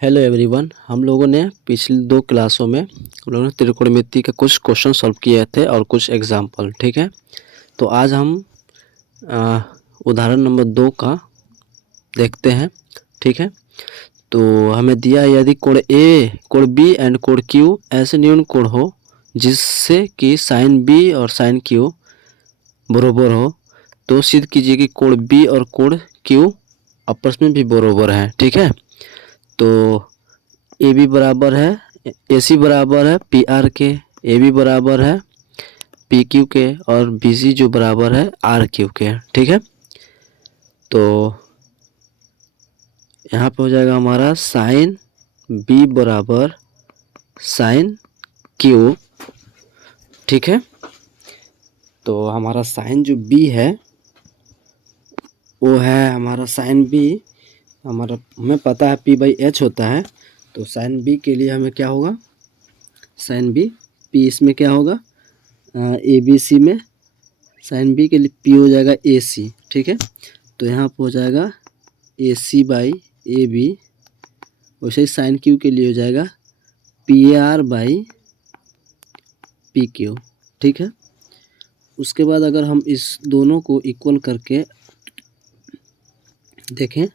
Hello everyone, हम लोगों ने पिछले 2 क्लासों में हम लोगों ने त्रिकोणमिति के कुछ क्वेश्चन सॉल्व किए थे और कुछ एग्जाम्पल। ठीक है, तो आज हम उदाहरण नंबर 2 का देखते हैं। ठीक है, तो हमें दिया है यदि कोण ए, कोण बी एंड कोण क्यू ऐसे न्यून कोण हो जिससे कि साइन बी और साइन क्यू बराबर हो, तो सिद्ध कीजिए कि कोण बी और कोण क्यू आपस में भी बराबर हैं। ठीक है, तो ए बी बराबर है ए सी बराबर है पी आर के, ए बी बराबर है पी क्यू के और बी सी जो बराबर है आर क्यू के। ठीक है, तो यहाँ पे हो जाएगा हमारा साइन बी बराबर साइन क्यू। ठीक है, तो हमारा साइन जो बी है वो है हमारा साइन बी, हमारा हमें पता है पी बाई एच होता है, तो साइन बी के लिए हमें क्या होगा, साइन बी पी इसमें क्या होगा ए बी सी में, साइन बी के लिए पी हो जाएगा ए सी। ठीक है, तो यहाँ पर हो जाएगा A C by A B. वैसे ही साइन क्यू के लिए हो जाएगा P R by P Q. ठीक है, उसके बाद अगर हम इस दोनों को इक्वल करके देखें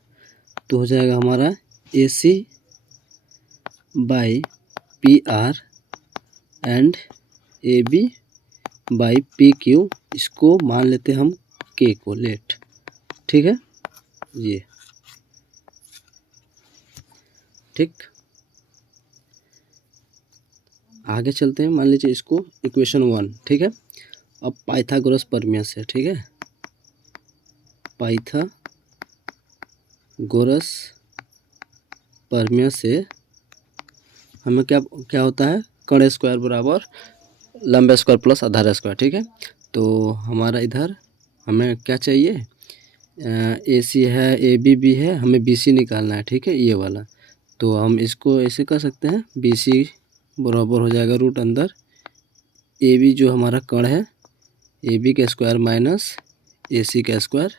तो हो जाएगा हमारा A C by P R and A B by P Q. इसको मान लेते हैं हम के को लेट। ठीक है, ये ठीक, आगे चलते हैं। मान लीजिए इसको इक्वेशन 1। ठीक है, अब पाइथागोरस प्रमेय से, ठीक है, पाइथागोरस प्रमेय से हमें क्या क्या होता है, कर्ण स्क्वायर बराबर लंब स्क्वायर प्लस आधार स्क्वायर। ठीक है, तो हमारा इधर हमें क्या चाहिए, ए सी है ए बी भी है, हमें बी सी निकालना है। ठीक है, ये वाला, तो हम इसको ऐसे कर सकते हैं, बी सी बराबर हो जाएगा रूट अंदर ए बी जो हमारा कर्ण है ए बी का स्क्वायर माइनस ए सी का स्क्वायर,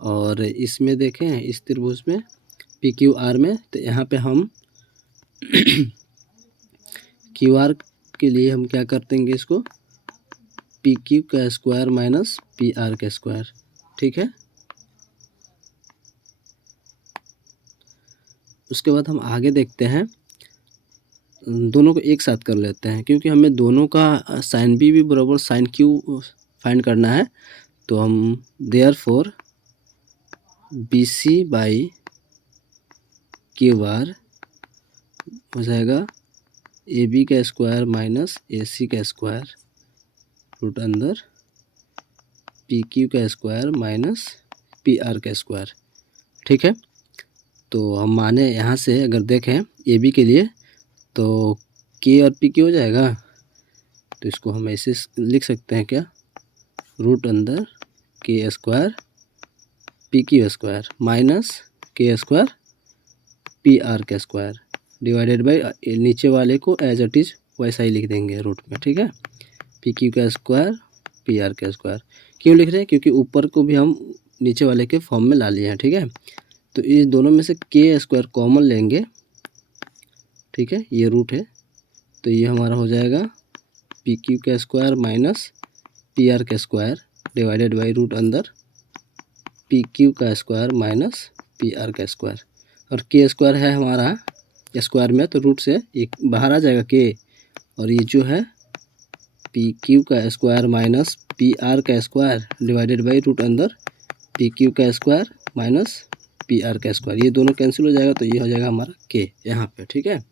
और इसमें देखें इस त्रिभुज में पी क्यू आर में, तो यहाँ पे हम क्यू आर के लिए हम क्या कर देंगे, इसको पी क्यू का स्क्वायर माइनस पी आर का स्क्वायर। ठीक है, उसके बाद हम आगे देखते हैं, दोनों को एक साथ कर लेते हैं क्योंकि हमें दोनों का साइन बी बराबर साइन क्यू फाइंड करना है। तो हम therefore B C by Q R हो जाएगा ए बी का स्क्वायर माइनस ए सी का स्क्वायर रूट अंदर पी क्यू का स्क्वायर माइनस पी आर का स्क्वायर। ठीक है, तो हम माने यहाँ से अगर देखें ए बी के लिए तो के और पी क्यू हो जाएगा, तो इसको हम ऐसे लिख सकते हैं क्या, रूट अंदर के square P Q square minus के स्क्वायर पी आर का स्क्वायर डिवाइडेड बाई नीचे वाले को एज इट इज़ वैसा ही लिख देंगे रूट में। ठीक है, पी क्यू का स्क्वायर पी आर का स्क्वायर क्यों लिख रहे हैं, क्योंकि ऊपर को भी हम नीचे वाले के फॉर्म में ला लिए हैं। ठीक है, तो इस दोनों में से के स्क्वायर कॉमन लेंगे। ठीक है, ये रूट है, तो ये हमारा हो जाएगा पी क्यू का स्क्वायर माइनस पी आर का स्क्वायर डिवाइडेड बाई रूट अंदर पी क्यू का स्क्वायर माइनस पी आर का स्क्वायर, और के स्क्वायर है हमारा स्क्वायर में, तो रूट से एक बाहर आ जाएगा के, और ये जो है पी क्यू का स्क्वायर माइनस पी आर का स्क्वायर डिवाइडेड बाई रूट अंदर पी क्यू का स्क्वायर माइनस पी आर का स्क्वायर, ये दोनों कैंसिल हो जाएगा, तो ये हो जाएगा हमारा के यहाँ पे। ठीक है,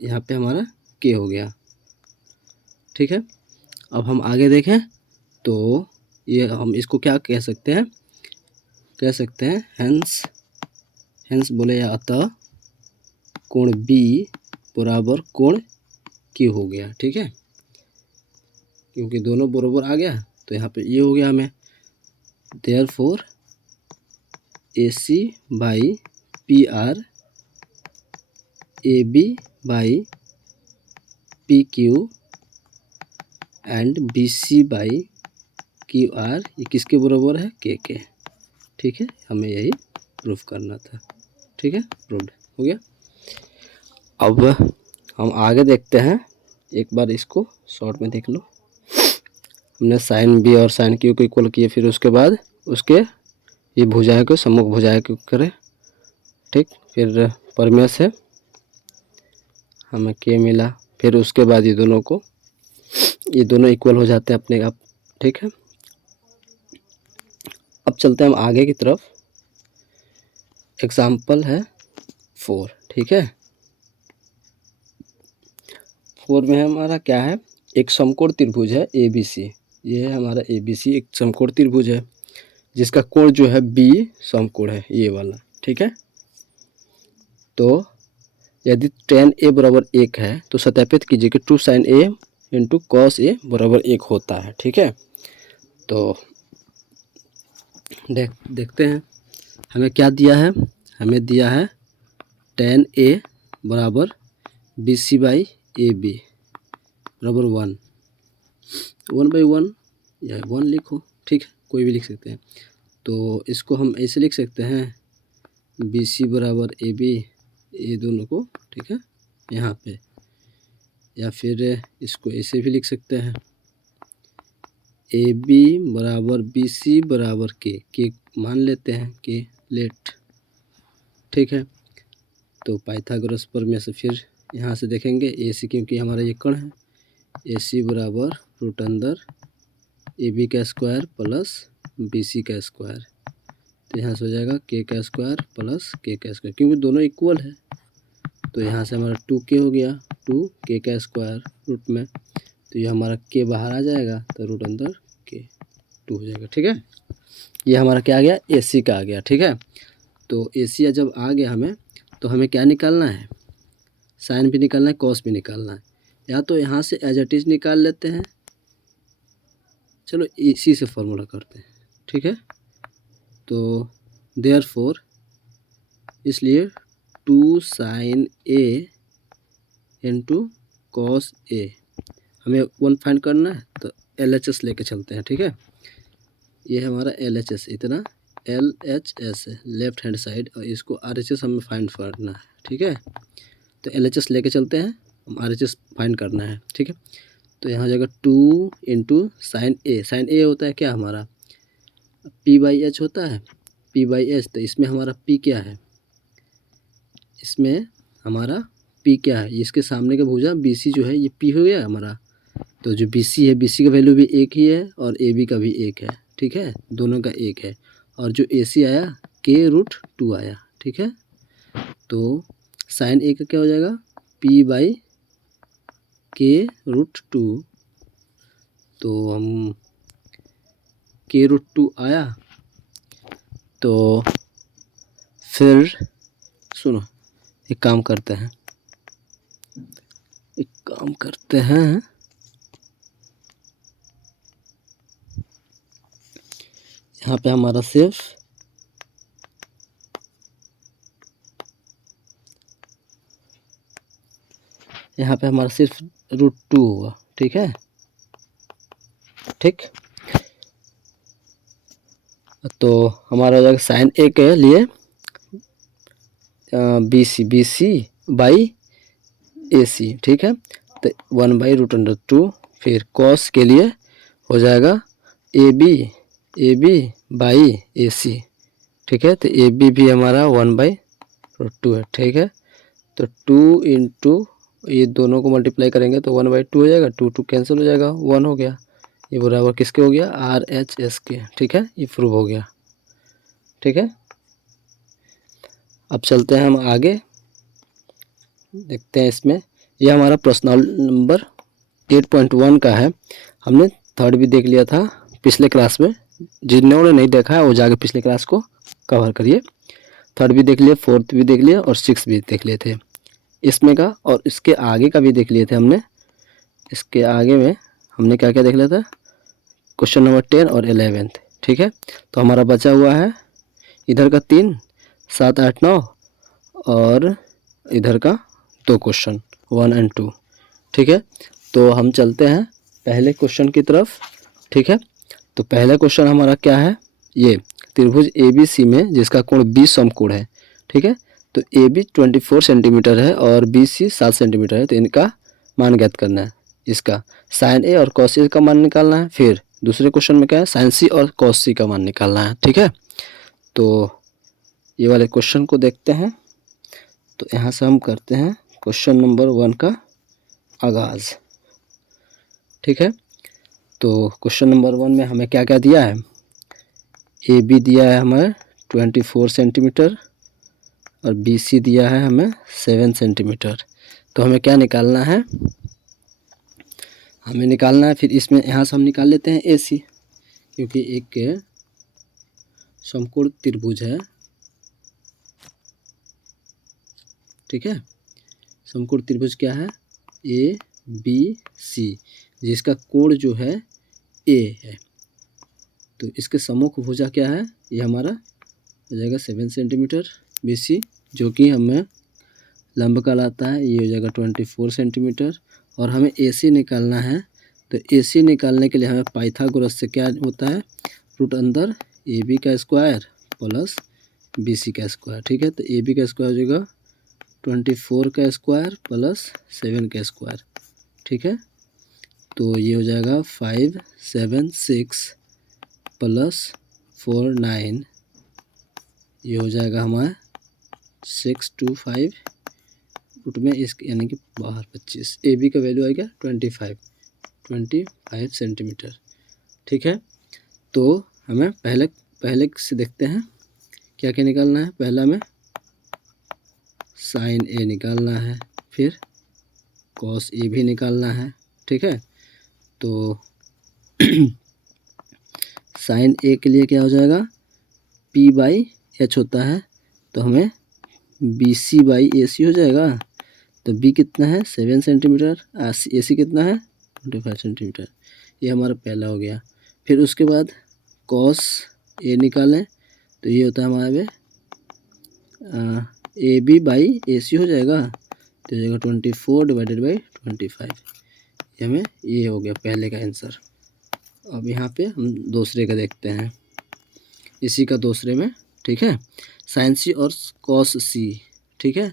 यहाँ पे हमारा के हो गया। ठीक है, अब हम आगे देखें तो ये हम इसको क्या कह सकते हैं, हेंस बोले या अतः कोण बी बराबर कोण क्यू हो गया। ठीक है, क्योंकि दोनों बराबर आ गया, तो यहाँ पे ये हो गया हमें, therefore A C by P R A B by P Q and B C by Q R, ये किसके बराबर है, के। ठीक है, हमें यही प्रूफ करना था। ठीक है, प्रूव्ड हो गया। अब हम आगे देखते हैं, एक बार इसको शॉर्ट में देख लो। हमने साइन बी और साइन क्यू को इक्वल किए, फिर उसके बाद उसके ये भुजाएं को सम्मुख भुजाएं को करें, ठीक। फिर परमेय से हमें के मिला, फिर उसके बाद ये दोनों इक्वल हो जाते हैं अपने आप, ठीक है। अब चलते हैं हम आगे की तरफ। एग्जाम्पल है 4, ठीक है। 4 में हमारा क्या है, एक समकोण त्रिभुज है ABC। ये है हमारा ABC, एक समकोण त्रिभुज है जिसका कोण जो है B समकोण है, ये वाला, ठीक है। तो यदि tan A बराबर 1 है तो सत्यापित कीजिए कि 2 sin A into cos A बराबर 1 होता है, ठीक है। तो देखते हैं हमें क्या दिया है। हमें दिया है tan A बराबर BC बाई AB बराबर 1/1 या 1 लिखो, ठीक है, कोई भी लिख सकते हैं। तो इसको हम ऐसे लिख सकते हैं BC बराबर AB, ये दोनों को, ठीक है, यहाँ पे। या फिर इसको ऐसे भी लिख सकते हैं AB बराबर BC बराबर के मान लेते हैं, के लेट, ठीक है। तो पाइथागोरस प्रमेय से फिर यहाँ से देखेंगे AC, क्योंकि हमारा ये कण है, AC बराबर रूट अंदर AB का स्क्वायर प्लस BC का स्क्वायर। तो यहाँ से हो जाएगा के का स्क्वायर प्लस के का स्क्वायर, क्योंकि दोनों इक्वल है। तो यहाँ से हमारा 2k हो गया, 2k का स्क्वायर रूट में, तो ये हमारा k बाहर आ जाएगा, तो रूट अंदर k 2 हो जाएगा, ठीक है। ये हमारा क्या आ गया, AC का आ गया, ठीक है। तो AC जब आ गया हमें, तो हमें क्या निकालना है, साइन भी निकालना है, कॉस भी निकालना है। या तो यहाँ से एज इट इज निकाल लेते हैं, चलो इसी से फॉर्मूला करते हैं, ठीक है। तो देयरफॉर, इसलिए 2 sin A into cos A, हमें 1 फाइंड करना है, तो LHS लेके चलते हैं, ठीक है। ये है हमारा LHS, इतना LHS है लेफ्ट हैंड साइड, और इसको RHS हमें फाइंड करना है, ठीक है। तो LHS लेके चलते हैं, हम RHS फाइंड करना है, ठीक है। तो यहाँ जाएगा 2 इंटू साइन A होता है क्या हमारा, P/H होता है, P/H। तो इसमें हमारा P क्या है, इसमें हमारा P क्या है, इसके सामने का भुजा BC जो है, ये P हो गया हमारा। तो जो BC है, BC का वैल्यू भी 1 ही है, और AB का भी 1 है, ठीक है, दोनों का 1 है। और जो AC आया k√2 आया, ठीक है। तो साइन A का क्या हो जाएगा, P/k√2। तो हम k√2 आया, तो फिर सुनो, एक काम करते हैं, यहाँ पे हमारा सिर्फ √2 होगा, ठीक है, ठीक। तो हमारा हो जाएगा साइन A के लिए BC बाई AC, ठीक है। तो 1/√2, फिर कॉस के लिए हो जाएगा AB बाई AC, ठीक है। तो AB भी हमारा 1/√2 है, ठीक है। तो 2 इंटू ये दोनों को मल्टीप्लाई करेंगे तो 1/2 हो जाएगा, 2 कैंसिल हो जाएगा, 1 हो गया। ये बराबर किसके हो गया, RHS के, ठीक है। ये प्रूव हो गया, ठीक है। अब चलते हैं हम आगे, देखते हैं इसमें। यह हमारा प्रश्न नंबर 8.1 का है। हमने थर्ड भी देख लिया था पिछले क्लास में, जिन्होंने नहीं देखा है वो जाके पिछले क्लास को कवर करिए। थर्ड भी देख लिया, फोर्थ भी देख लिया, और 6 भी देख लिए थे इसमें का, और इसके आगे का भी देख लिए थे हमने। इसके आगे में हमने क्या क्या देख लिया था, क्वेश्चन नंबर 10 और 11, ठीक है। तो हमारा बचा हुआ है इधर का 3, 7, 8, 9, और इधर का 2 क्वेश्चन 1 और 2, ठीक है। तो हम चलते हैं पहले क्वेश्चन की तरफ, ठीक है। तो पहला क्वेश्चन हमारा क्या है, ये त्रिभुज ABC में जिसका कोण B समकोण है, ठीक है। तो ए बी 24 सेंटीमीटर है और बी सी 7 सेंटीमीटर है, तो इनका मान ज्ञात करना है। इसका साइन ए और कॉस ए का मान निकालना है। फिर दूसरे क्वेश्चन में क्या है, साइन सी और कॉस सी का मान निकालना है। ठीक है, तो ये वाले क्वेश्चन को देखते हैं। तो यहाँ से हम करते हैं क्वेश्चन नंबर 1 का आगाज़। ठीक है, तो क्वेश्चन नंबर 1 में हमें क्या क्या दिया है, ए बी दिया है हमें 24 सेंटीमीटर और बी सी दिया है हमें 7 सेंटीमीटर। तो हमें क्या निकालना है, हमें निकालना है, फिर इसमें यहाँ से हम निकाल लेते हैं ए सी, क्योंकि एक समकोण त्रिभुज है। ठीक है, समकोण त्रिभुज क्या है, ए बी सी, जिसका कोण जो है ए है। तो इसके सम्मुख भुजा क्या है, ये हमारा हो जाएगा 7 सेंटीमीटर बी सी, जो कि हमें लंब कहलाता है, ये हो जाएगा 24 सेंटीमीटर। और हमें ए सी निकालना है, तो ए सी निकालने के लिए हमें पाइथागोरस से क्या होता है, रूट अंदर ए बी का स्क्वायर प्लस बी सी का स्क्वायर। ठीक है, तो ए बी का स्क्वायर हो जाएगा 24 का स्क्वायर प्लस 7 का स्क्वायर। ठीक है, तो ये हो जाएगा 576 प्लस 4 9, ये हो जाएगा हमारा 625 रूट में इस यानी कि बाहर 25। ए बी का वैल्यू आएगा 25 सेंटीमीटर। ठीक है, तो हमें पहले से देखते हैं क्या क्या निकालना है। पहला में साइन ए निकालना है, फिर कॉस ए भी निकालना है। ठीक है, तो साइन ए के लिए क्या हो जाएगा, पी बाई एच होता है, तो हमें बी सी बाई ए सी हो जाएगा। तो बी कितना है 7 सेंटीमीटर, ए सी कितना है 25 सेंटीमीटर। ये हमारा पहला हो गया। फिर उसके बाद कॉस ए निकालें, तो ये होता है हमारे ए बी बाई ए सी हो जाएगा, तो हो जाएगा 24 डिवाइडेड बाई 25। ये हमें ये हो गया पहले का आंसर। अब यहाँ पे हम दूसरे का देखते हैं, इसी का दूसरे में। ठीक है, साइन सी और कॉस सी। ठीक है,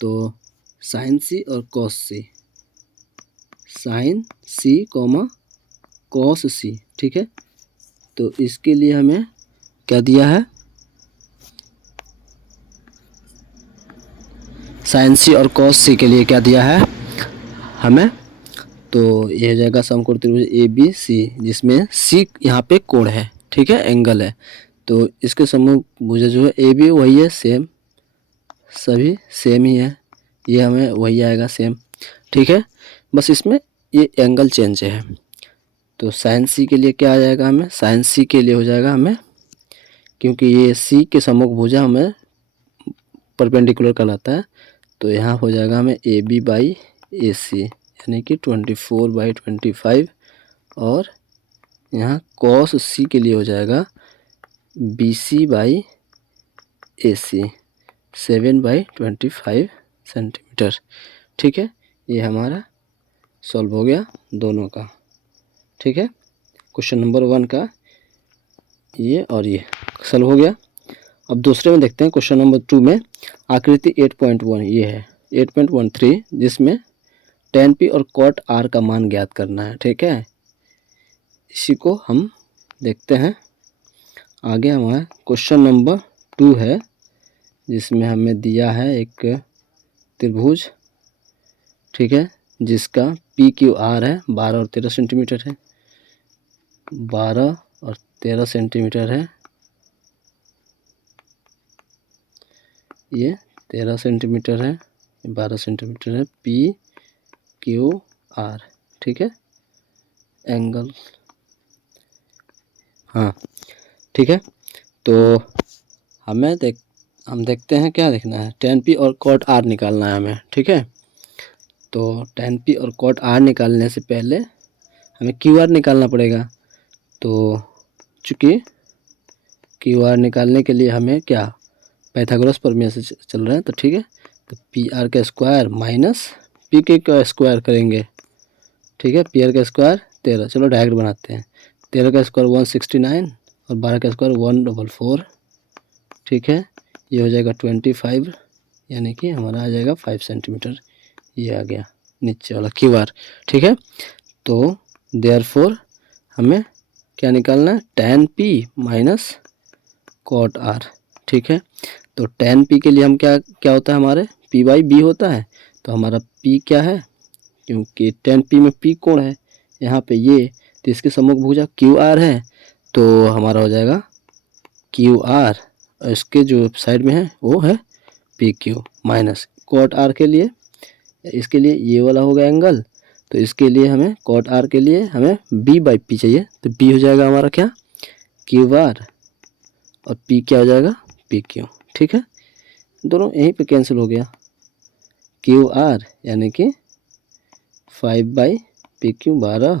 तो साइन सी और कॉस सी, साइन सी कॉमा कॉस सी। ठीक है, तो इसके लिए हमें क्या दिया है, साइन सी और कॉस सी के लिए क्या दिया है हमें, तो ये हो जाएगा समकोण त्रिभुज ए बी सी, जिसमें सी यहाँ पे कोण है। ठीक है, एंगल है, तो इसके समूह भुजा जो है ए बी वही है, सेम, सभी सेम ही है, ये हमें वही आएगा सेम। ठीक है, बस इसमें ये एंगल चेंज है। तो साइन सी के लिए क्या आ जाएगा हमें, साइन सी के लिए हो जाएगा हमें, क्योंकि ये सी के सम्मुख भुजा हमें परपेंडिकुलर कहलाता है, तो यहाँ हो जाएगा हमें ए बी बाई ए सी, यानी कि 24 बाई 25। और यहाँ कॉस सी के लिए हो जाएगा B C by A C, 7 by 25 centimetre. ठीक है, ये हमारा सॉल्व हो गया दोनों का। ठीक है, क्वेश्चन नंबर 1 का ये और ये सॉल्व हो गया। अब दूसरे में देखते हैं, क्वेश्चन नंबर 2 में आकृति 8.1 ये है 8.13, जिसमें tan p और cot r का मान ज्ञात करना है। ठीक है, इसी को हम देखते हैं। आगे हमारा क्वेश्चन नंबर 2 है, जिसमें हमें दिया है एक त्रिभुज। ठीक है, जिसका पी क्यू आर है 12 और 13 सेंटीमीटर है, 12 और 13 सेंटीमीटर है, ये 13 सेंटीमीटर है, 12 सेंटीमीटर है, पी क्यू आर। ठीक है, एंगल, हाँ ठीक है, तो हम देखते हैं क्या देखना है, tan p और cot r निकालना है हमें। ठीक है, तो tan p और cot r निकालने से पहले हमें क्यू आर निकालना पड़ेगा। तो चूँकि क्यू आर निकालने के लिए हमें क्या पाइथागोरस प्रमेय से चल रहा है, तो ठीक है, तो पी आर का स्क्वायर माइनस पी के का स्क्वायर करेंगे। ठीक है, पी आर का स्क्वायर 13, चलो डायरेक्ट बनाते हैं, 13 का स्क्वायर 169 और 12 का स्क्वायर 144। ठीक है, ये हो जाएगा 25 यानी कि हमारा आ जाएगा 5 सेंटीमीटर, ये आ गया नीचे वाला क्यू आर। ठीक है, तो देयरफॉर हमें क्या निकालना है, tan p minus cot r। ठीक है, तो tan p के लिए हम क्या क्या होता है हमारे p बाई b होता है, तो हमारा p क्या है, क्योंकि tan p में p कोण है यहाँ पे ये, तो इसके सम्मुख भुजा क्यू आर है, तो हमारा हो जाएगा क्यू आर, और इसके जो साइड में है वो है P Q minus cot r के लिए, इसके लिए ये वाला हो गया एंगल, तो इसके लिए हमें cot r के लिए हमें b बाई पी चाहिए, तो b हो जाएगा हमारा क्या, क्यू आर, और p क्या हो जाएगा, पी क्यू। ठीक है, दोनों यहीं पे कैंसिल हो गया, क्यू आर यानी कि 5 बाई पी क्यू 12,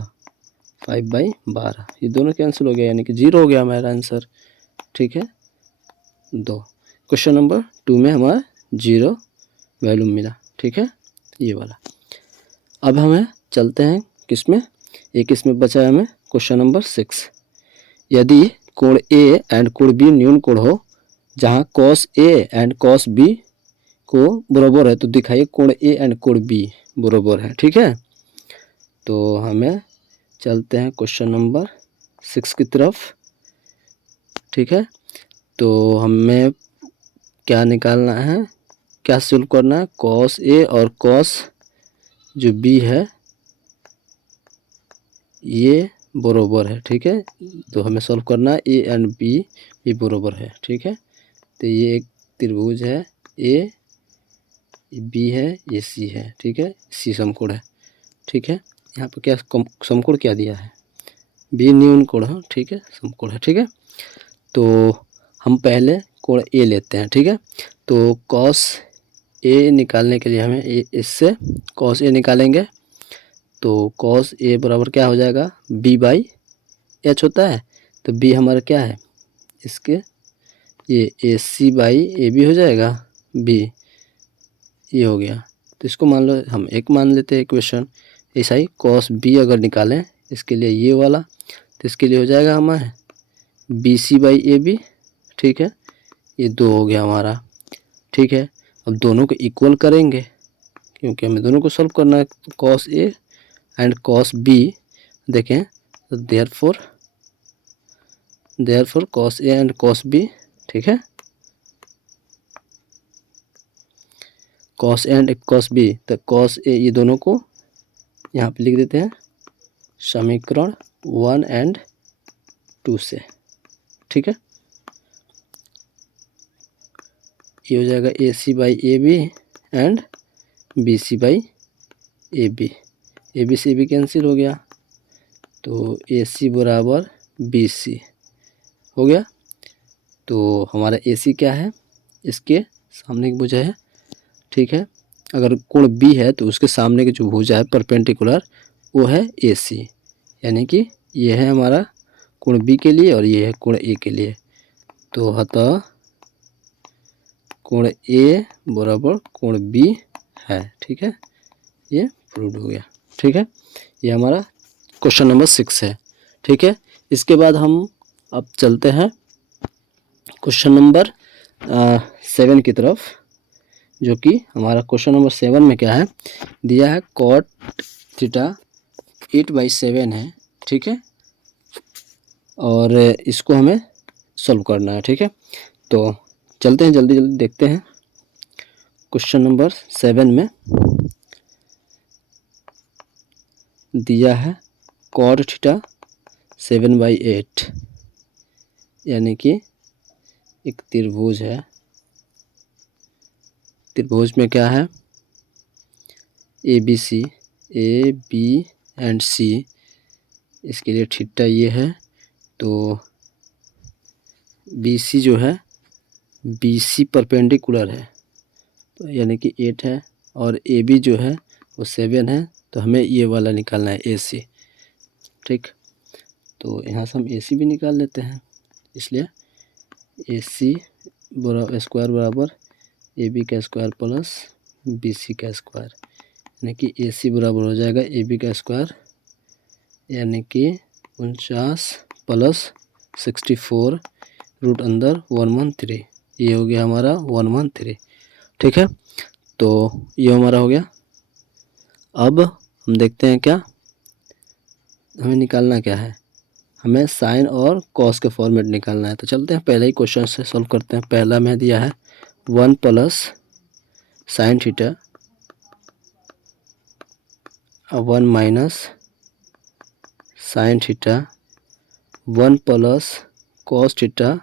5 बाई 12, ये दोनों कैंसिल हो गया, यानी कि 0 हो गया हमारा आंसर। ठीक है, 2 क्वेश्चन नंबर 2 में हमारा 0 वैल्यू मिला। ठीक है, ये वाला। अब हमें चलते हैं किसमें, एक इसमें बचा है हमें क्वेश्चन नंबर 6। यदि कोण ए एंड कोण बी न्यून कोण हो जहां cos A and cos B को बराबर है, तो दिखाइए कोण ए एंड कोण बी बराबर है। ठीक है, तो हमें चलते हैं क्वेश्चन नंबर 6 की तरफ। ठीक है, तो हमें क्या निकालना है, क्या सॉल्व करना है, cos ए और cos जो b है ये बराबर है। ठीक है, तो हमें सॉल्व करना है ए एंड बी भी बराबर है। ठीक है, तो ये एक त्रिभुज है, ए बी है, ये सी है। ठीक है, सी समकोण है। ठीक है, यहाँ पर क्या समकोण क्या दिया है, बी न्यून कोण है। ठीक है, समकोण है। ठीक है, तो हम पहले कोण ए लेते हैं। ठीक है, तो cos ए निकालने के लिए हमें इससे cos ए निकालेंगे, तो cos ए बराबर क्या हो जाएगा, b बाई एच होता है, तो b हमारा क्या है, इसके ये ए सी बाई ए बी हो जाएगा, b ये हो गया, तो इसको मान लो हम एक मान लेते हैं इक्वेशन। ऐसा ही cos b अगर निकालें इसके लिए ये वाला, तो इसके लिए हो जाएगा हमारे B C by A B. ठीक है, ये 2 हो गया हमारा। ठीक है, अब दोनों को इक्वल करेंगे क्योंकि हमें दोनों को सॉल्व करना है, cos A and cos b देखें, तो therefore cos A and cos b। ठीक है, cos A and cos b, तो cos ए ये दोनों को यहाँ पे लिख देते हैं समीकरण 1 एंड 2 से। ठीक है, ये हो जाएगा A C by A B and B C by A B, A B से बी कैंसिल हो गया, तो ए सी बराबर बी सी हो गया। तो हमारा ए सी क्या है, इसके सामने की भुजा है। ठीक है, अगर कोण बी है तो उसके सामने की जो भुजा है परपेंडिकुलर वो है ए सी, यानी कि ये है हमारा कोण बी के लिए और ये है कोण ए के लिए, तो अतः कोण ए बराबर कोण बी है। ठीक है, ये प्रूव हो गया। ठीक है, ये हमारा क्वेश्चन नंबर 6 है। ठीक है, इसके बाद हम अब चलते हैं क्वेश्चन नंबर 7 की तरफ, जो कि हमारा क्वेश्चन नंबर 7 में क्या है दिया है, cot थीटा 8/7 है। ठीक है, और इसको हमें सॉल्व करना है। ठीक है, तो चलते हैं, जल्दी जल्दी देखते हैं क्वेश्चन नंबर 7 में दिया है cot थीटा 7/8, यानी कि एक त्रिभुज है, त्रिभुज में क्या है ए बी एंड सी, इसके लिए थीटा ये है, तो बी सी जो है बी सी परपेंडिकुलर है, तो यानी कि 8 है, और ए बी जो है वो 7 है, तो हमें ये वाला निकालना है ए सी। ठीक, तो यहाँ से हम ए सी भी निकाल लेते हैं, इसलिए ए सी स्क्वायर बराबर ए बी का स्क्वायर प्लस बी सी का स्क्वायर, यानी कि ए सी बराबर हो जाएगा ए बी का स्क्वायर, यानी कि 49 प्लस 64 रूट अंदर 113, ये हो गया हमारा 113। ठीक है, तो ये हमारा हो गया। अब हम देखते हैं क्या हमें निकालना क्या है, हमें साइन और कॉस के फॉर्मेट निकालना है। तो चलते हैं पहले ही क्वेश्चन से सॉल्व करते हैं। पहला में दिया है 1 plus sine theta 1 minus sine theta 1 plus cos theta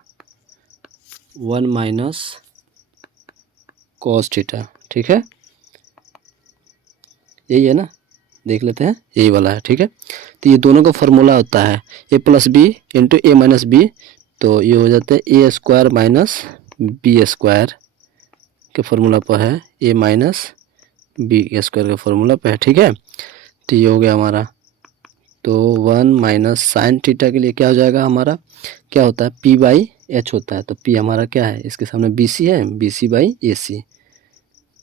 1 minus cos theta. ठीक है, यही है ना, देख लेते हैं, यही वाला है। ठीक है, तो ये दोनों का फार्मूला होता है ए प्लस बी इंटू ए माइनस बी, तो ये हो जाता है ए स्क्वायर माइनस बी स्क्वायर के फार्मूला पर है, ए माइनस बी स्क्वायर के फार्मूला पे है। ठीक है, तो ये हो गया हमारा। तो 1 माइनस साइन थीटा के लिए क्या हो जाएगा हमारा, क्या होता है पी बाई एच होता है। तो पी हमारा क्या है, इसके सामने बी सी है, बी सी बाई ए सी।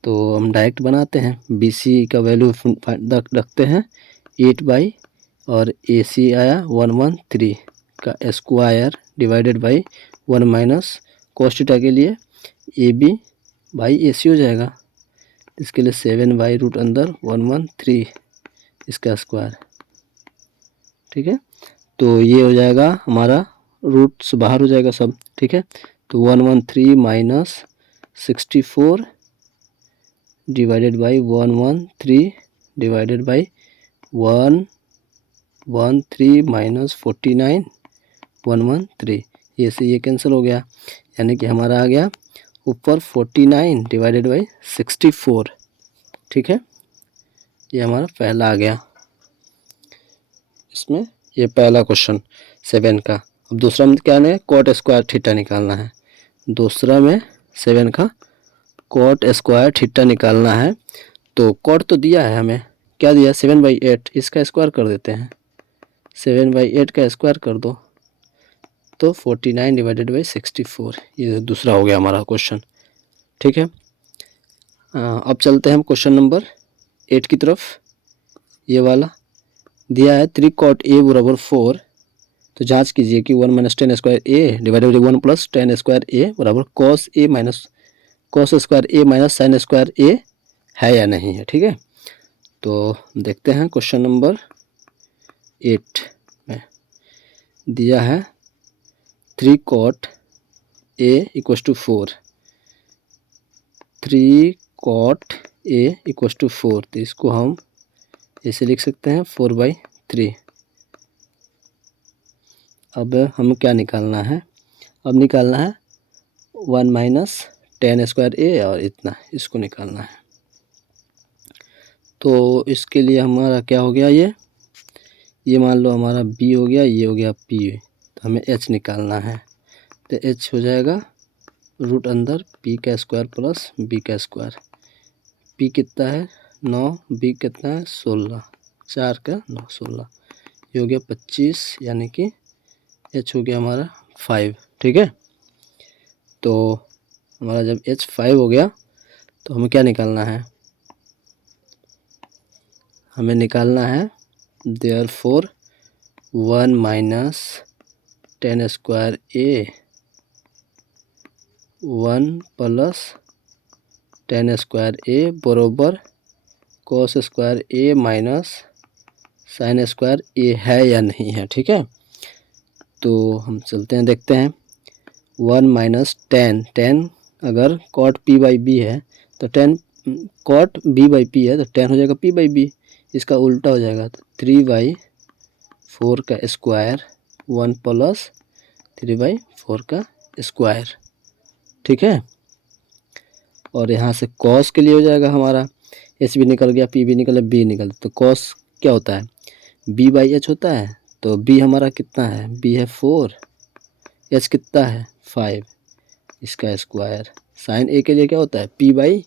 तो हम डायरेक्ट बनाते हैं, बी सी का वैल्यू रखते हैं 8 बाई और ए सी आया 113 का square divided by 1 minus cos theta के लिए ए बी बाई ए सी हो जाएगा। इसके लिए 7 बाई रूट अंदर 113 इसका स्क्वायर। ठीक है, तो ये हो जाएगा हमारा, रूट से बाहर हो जाएगा सब। ठीक है, तो 113 minus 64 divided by 113 divided by 113 minus 49 113, ये से ये कैंसिल हो गया, यानी कि हमारा आ गया ऊपर 49 डिवाइडेड बाई 64। ठीक है, ये हमारा पहला आ गया इसमें, ये पहला क्वेश्चन 7 का। अब दूसरा में क्या है, कॉट स्क्वायर थीटा निकालना है। दूसरा में 7 का कॉट स्क्वायर थीटा निकालना है। तो कॉट तो दिया है हमें, क्या दिया 7/8, इसका स्क्वायर कर देते हैं, 7/8 का स्क्वायर कर दो तो 49 डिवाइडेड बाई 64, ये दूसरा हो गया हमारा क्वेश्चन। ठीक है, अब चलते हैं हम क्वेश्चन नंबर 8 की तरफ। ये वाला दिया है 3 कॉट ए बराबर 4, तो जांच कीजिए कि 1 minus 10 square A divided by 1 plus 10 square A बराबर cos A minus cos square A minus sine square A है या नहीं है। ठीक है, तो देखते हैं क्वेश्चन नंबर 8 में दिया है 3 cot A equals to 4, 3 cot A equals to 4, तो इसको हम ऐसे लिख सकते हैं 4/3। अब हमें क्या निकालना है, अब निकालना है 1 माइनस 10 स्क्वायर ए और इतना, इसको निकालना है। तो इसके लिए हमारा क्या हो गया, ये मान लो हमारा b हो गया, ये हो गया p, तो हमें h निकालना है। तो h हो जाएगा रूट अंदर p का स्क्वायर प्लस b का स्क्वायर। p कितना है 9, b कितना है 16, 4 का 9 16, ये हो गया 25, यानी कि h हो गया हमारा 5। ठीक है, तो हमारा जब h 5 हो गया तो हमें क्या निकालना है, हमें निकालना है देयरफॉर 1 माइनस 10 स्क्वायर ए 1 प्लस 10 स्क्वायर ए बरोबर cos square A minus sine square A है या नहीं है। ठीक है, तो हम चलते हैं देखते हैं। 1 माइनस 10 अगर कॉट पी बाई बी है तो 10 कॉट बी बाई पी है तो 10 हो जाएगा पी बाई बी, इसका उल्टा हो जाएगा, तो 3/4 का स्क्वायर 1 प्लस 3/4 का स्क्वायर। ठीक है, और यहाँ से कॉस के लिए हो जाएगा हमारा, एच भी निकल गया, पी भी निकल गया, बी निकल, तो कॉस क्या होता है बी बाई एच होता है। तो बी हमारा कितना है, बी है 4, एच कितना है 5, इसका स्क्वायर। साइन ए के लिए क्या होता है पी बाई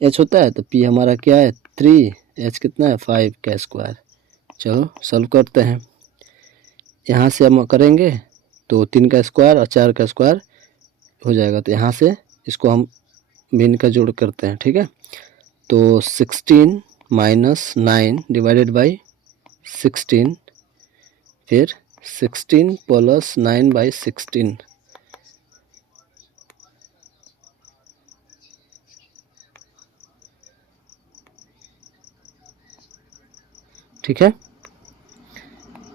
एच होता है, तो पी हमारा क्या है 3, एच कितना है 5 का स्क्वायर। चलो सॉल्व करते हैं, यहाँ से हम करेंगे तो 3 का स्क्वायर और 4 का स्क्वायर हो जाएगा, तो यहाँ से इसको हम भिन्न का जोड़ करते हैं। ठीक है, तो 16 माइनस 9 डिवाइडेड बाई 16, फिर 16 प्लस 9/16, ठीक है,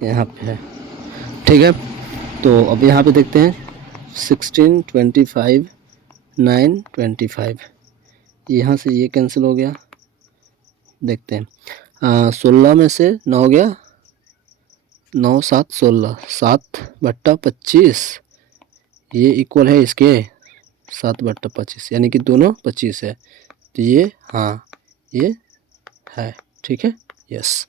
यहाँ पे है। ठीक है, तो अब यहाँ पे देखते हैं 16, 25, 9, 25, यहाँ से ये कैंसिल हो गया। देखते हैं 16 में से 9 गया, 9 7 16, 7/25 ये इक्वल है इसके 7/25, यानी कि दोनों 25 है। तो ये हाँ ये है। ठीक है, यस।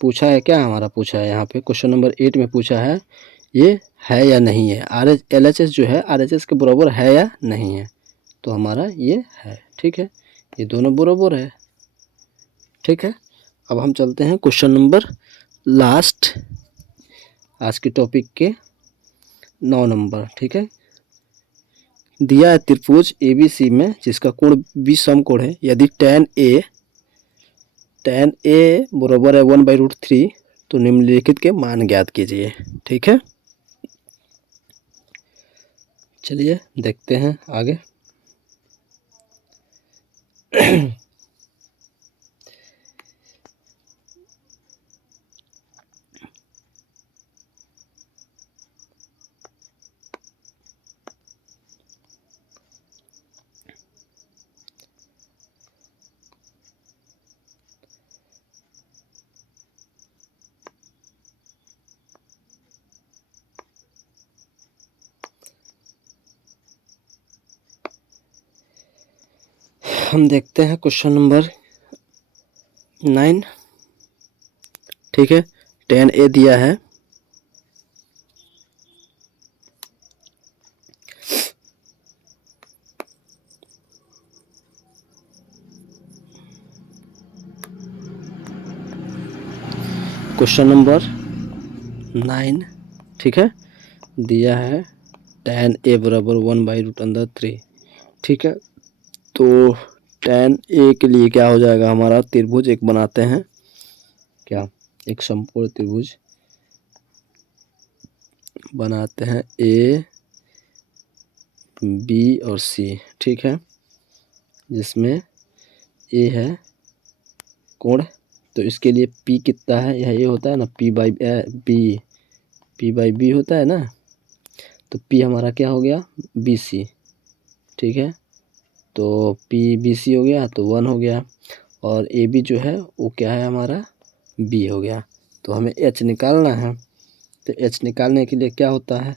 पूछा है क्या हमारा, पूछा है यहाँ पे क्वेश्चन नंबर 8 में पूछा है ये है या नहीं है, LHS जो है RHS के बराबर है या नहीं है। तो हमारा ये है। ठीक है, ये दोनों बराबर है। ठीक है, अब हम चलते हैं क्वेश्चन नंबर लास्ट आज के टॉपिक के 9 नंबर। ठीक है, दिया है त्रिभुज ABC में जिसका कोण 20 समकोण है। यदि tan A बराबर है 1/√3 तो निम्नलिखित के मान ज्ञात कीजिए। ठीक है, चलिए देखते हैं आगे। हम देखते हैं क्वेश्चन नंबर 9। ठीक है, tan A दिया है, क्वेश्चन नंबर 9। ठीक है, दिया है tan A बराबर 1/√3। ठीक है, तो tan A के लिए क्या हो जाएगा, हमारा त्रिभुज एक बनाते हैं क्या, एक समकोण त्रिभुज बनाते हैं A B और C। ठीक है, जिसमें A है कोण, तो इसके लिए P कितना है, यह ये होता है ना P/B होता है ना, तो P हमारा क्या हो गया BC। ठीक है, तो PBC हो गया तो 1 हो गया, और AB जो है वो क्या है हमारा B हो गया। तो हमें H निकालना है, तो H निकालने के लिए क्या होता है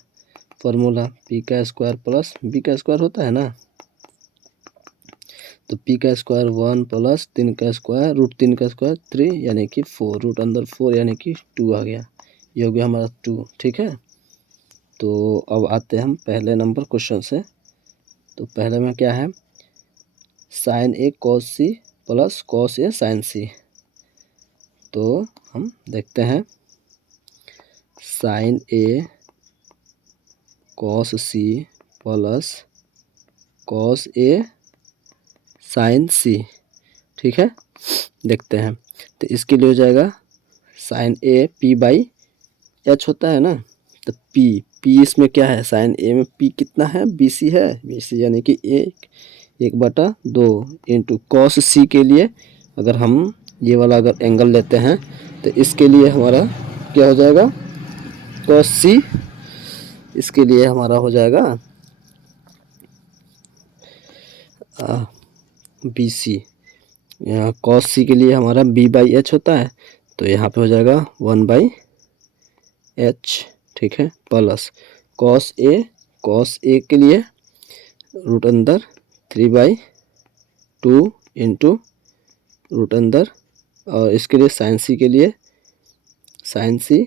फॉर्मूला, P का स्क्वायर प्लस B का स्क्वायर होता है ना। तो P का स्क्वायर 1 प्लस 3 का स्क्वायर √3 का स्क्वायर 3 यानी कि 4, रूट अंदर 4 यानी कि 2 आ गया, ये हो गया हमारा 2। ठीक है, तो अब आते हैं हम पहले नंबर क्वेश्चन से। तो पहले में क्या है, sin A cos C plus cos A sin C। तो हम देखते हैं sin A cos C plus cos A sin C। ठीक है, देखते हैं, तो इसके लिए हो जाएगा sin A P/H होता है ना, तो P इसमें क्या है, sin A में P कितना है BC है, BC यानी कि 1/2 इंटू cos C के लिए अगर हम ये वाला अगर एंगल लेते हैं तो इसके लिए हमारा क्या हो जाएगा cos C, इसके लिए हमारा हो जाएगा BC। यहाँ cos C के लिए हमारा B/H होता है, तो यहाँ पे हो जाएगा 1/H। ठीक है, प्लस cos A के लिए रूट अंदर 3/2 इंटू रूट अंदर, और इसके लिए sin C के लिए sin C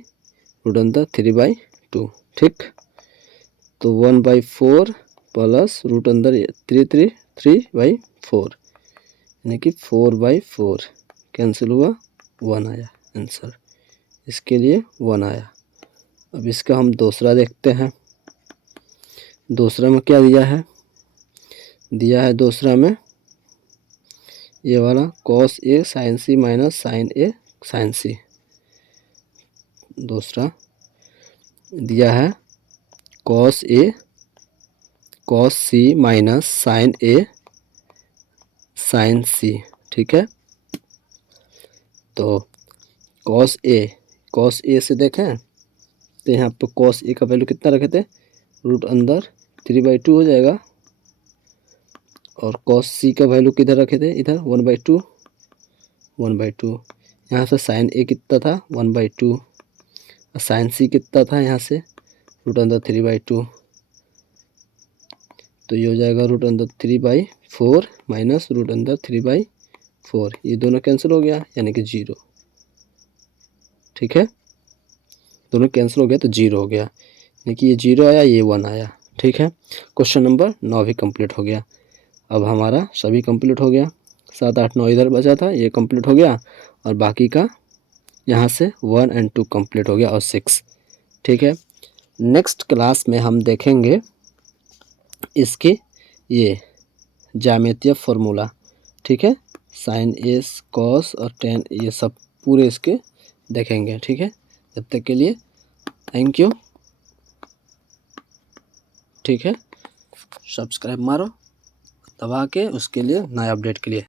रूट अंदर 3/2। ठीक, तो 1/4 प्लस रूट अंदर 3/4 यानी कि 4/4 कैंसिल हुआ, 1 आया आंसर, इसके लिए 1 आया। अब इसका हम दूसरा देखते हैं। दूसरा में क्या दिया है, दिया है दूसरा में ये वाला cos A sin C minus sin A sin C। दूसरा दिया है cos C minus sin A sin C। ठीक है, तो कॉस ए से देखें तो यहाँ पर कॉस ए का वैल्यू कितना रखे थे, रूट अंदर 3/2 हो जाएगा। और कॉस सी का वैल्यू किधर रखे थे, इधर 1/2 1/2। यहाँ से साइन ए कितना था 1/2, और साइन सी कितना था यहाँ से रूट अंदर 3/2। तो ये हो जाएगा रूट अंदर 3/4 माइनस रूट अंदर 3/4। ये दोनों कैंसिल हो गया यानी कि 0। ठीक है, दोनों कैंसिल हो गया तो 0 हो गया, यानी कि ये 0 आया, ये 1 आया। ठीक है, क्वेश्चन नंबर 9 भी कंप्लीट हो गया। अब हमारा सभी कंप्लीट हो गया, 7, 8, 9 इधर बचा था, ये कंप्लीट हो गया, और बाकी का यहाँ से 1 और 2 कंप्लीट हो गया, और 6। ठीक है, नेक्स्ट क्लास में हम देखेंगे इसके ये ज्यामितीय फार्मूला। ठीक है, साइन ए कॉस और टेन, ये सब पूरे इसके देखेंगे। ठीक है, जब तक के लिए थैंक यू। ठीक है, सब्सक्राइब मारो दबा के उसके लिए, नया अपडेट के लिए।